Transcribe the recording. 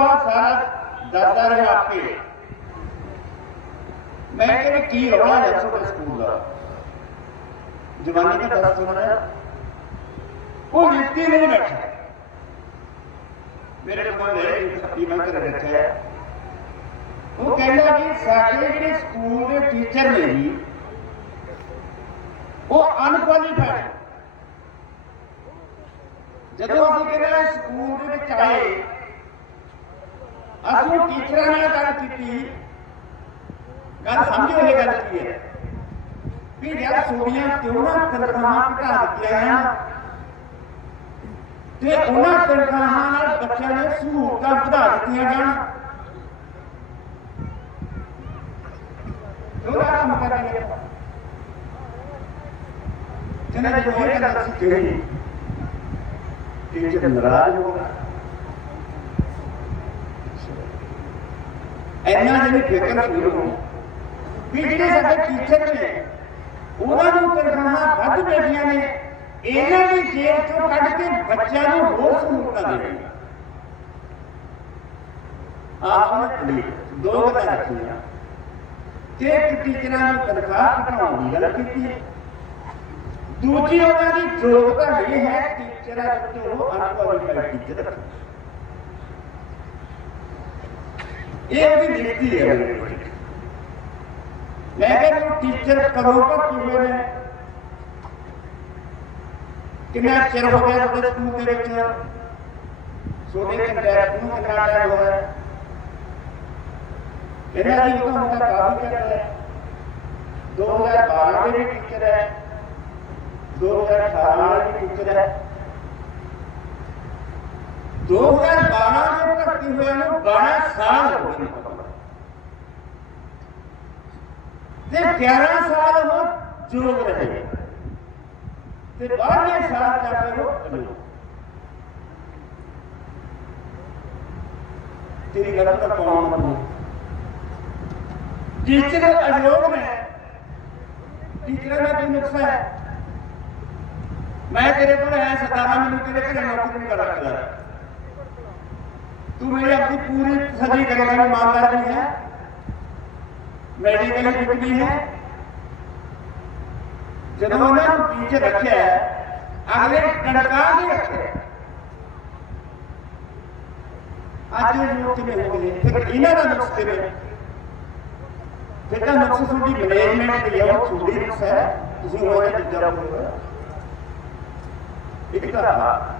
ਬਹੁਤ ਸਾਰਾ ਦਰਦਾ ਰਿਹਾ ਆਪੇ ਮੈਂ ਕਿਹਾ ਵੀ ਕੀ ਰੌਲਾ ਹੈ ਤੁਹਾਡੇ ਸਕੂਲ ਦਾ ਜਵਾਨੀ ਦਾ ਦੱਸ ਸੁਣ ਰਿਹਾ ਉਹ ਵਿਅਕਤੀ ਨਹੀਂ ਬੈਠਾ ਮੇਰੇ ਕੋਲ ਇਹ ਖੱਤੀ ਮੈਂ ਕਰ ਬੈਠਾ ਹੈ ਉਹ ਕਹਿੰਦਾ ਕਿ ਸਾਡੇ ਜਿਹੜੇ ਸਕੂਲ ਦੇ ਟੀਚਰ ਨੇ ਜੀ ਉਹ ਅਨਕੁਆਲੀਫਾਈਡ ਜਦੋਂ ਅਸੀਂ ਕਹਿੰਦੇ ਸਕੂਲ ਦੇ ਵਿੱਚ ਆਏ ਅਸੀਂ ਟੀਚਰਾਂ ਨਾਲ ਗੱਲ ਕੀਤੀ ਗੱਲ ਸਮਝੋ ਇਹ ਗੱਲ ਕੀ ਹੈ ਵੀ ਜਦ ਸੋਨੀਆਂ ਕਿਉਂ ਤਨਖਾਹਾਂ ਘਟਾ ਦਿੱਤੀਆਂ ਹਨ ਤੇ ਉਹਨਾਂ ਤਨਖਾਹਾਂ ਨਾਲ ਬੱਚਿਆਂ ਨੇ ਸਹੂਲਤਾਂ ਵਧਾ ਦਿੱਤੀਆਂ ਜਾਣ ਥੋੜਾ ਕੰਮ ਕਰਾਂਗੇ ਜਨਾ ਜੋ ਇਹ ਗੱਲ ਸੀ ਟੀਚਰ ਨਾਰਾਜ਼ ਹੋ ਗਿਆ ਇੰਨਾ ਜਿਹੜੀ ਫਿਕਰ ਸ਼ੁਰੂ ਹੋਈ ਵੀ ਜਿਹੜੇ ਸਾਡੇ ਟੀਚਰ ਨੇ, ਉਹਨਾਂ ਨੂੰ ਤਨਖਾਹਾਂ ਵੱਧ ਮਿਲਦੀਆਂ ਨੇ, ਇਹਨਾਂ ਦੀ ਜੇਬ ਚੋਂ ਕੱਢ ਕੇ ਬੱਚਿਆਂ ਨੂੰ ਹੋਰ ਸਹੂਲਤਾਂ ਦੇਣੀਆਂ ਆਪ ਨੇ ਦੋ ਗੱਲਾਂ ਰੱਖੀਆਂ ਕਿ ਇੱਕ ਟੀਚਰਾਂ ਦੀ ਤਨਖਾਹ ਘਟਾਉਣ ਦੀ ਗੱਲ ਕੀਤੀ ਦੂਜੀ ਉਹਨਾਂ ਦੀ ਯੋਗਤਾ ਇਹ ਹੈ ਟੀਚਰਾਂ ਤੋਂ ਅਨਕੁਆਲੀਫਾਈਡ ਟੀਚਰ ਰੱਖੋ। ਇਹ ਉਹਦੀ ਨੀਤੀ ਹੈ ਮੇਰੇ ਕੋਲ। ਮੈਂ ਕਹਿੰਦਾ ਟੀਚਰ ਕਰੋ ਭਰਤੀ ਹੋਏ ਨੇ ਕਿੰਨਾ ਚਿਰ ਹੋ ਗਿਆ ਤੁਹਾਡੇ ਸਕੂਲ ਦੇ ਵਿੱਚ ਸੋਨੇ ਕੰਟੈਕਟ ਨੂੰ ਕਿੰਨਾ ਟਾਈਮ ਹੋਇਆ ਇਹਨਾਂ ਦੀ ਉਹ ਹੁਣ ਤੱਕ ਕਾਫੀ ਚੱਲ ਰਿਹਾ 2012 ਦੇ ਵੀ ਟੀਚਰ ਹੈ 2018 ਦੇ ਵੀ ਟੀਚਰ ਹੈ 2012 કામ કરતી હોય એનું ઘણા સાલ તે ગ્યારह साल हो जोग रहे ते बारह साल जाकर वो अयोग तेरी गलत का कौन बनो टीचर अयोग में टीचर का भी नुकसान है। मैं तेरे को है सतारा मैं तेरे घर नौकरी का रख रहा ਕਰ ਰੱਖਦਾ ਤੂੰ ਮੇਰੀ ਆਪਣੀ ਪੂਰੀ ਸਜੀ ਕਰੇਗਾ ਨੂੰ ਇਮਾਨਦਾਰ ਨਹੀਂ ਹੈ ਮੈਡੀਕਲ ਫਿਟ ਵੀ ਹੈ ਜਦੋਂ ਉਹਨਾਂ ਨੂੰ ਟੀਚਰ ਰੱਖਿਆ ਹੈ, ਅਗਲੇ ਟਣਕਾ ਕੇ ਰੱਖਿਆ ਅੱਜ ਉਹ ਲੋਕ ਕਿਵੇਂ ਹੋ ਗਏ ਫਿਰ ਇਹਨਾਂ ਦਾ ਨੁਕਸ ਕਿਵੇਂ ਫਿਰ ਤਾਂ ਨੁਕਸ ਤੁਹਾਡੀ ਮੈਨੇਜਮੈਂਟ ਦੀ ਹੈ ਉਹ ਤੁਹਾਡੀ ਨੁਕਸ ਹੈ ਤੁਸੀਂ ਹੋਰ ਦੂਜਾ ਬੋਲੋ ਇੱਕ ਤਾਂ ਆਹ।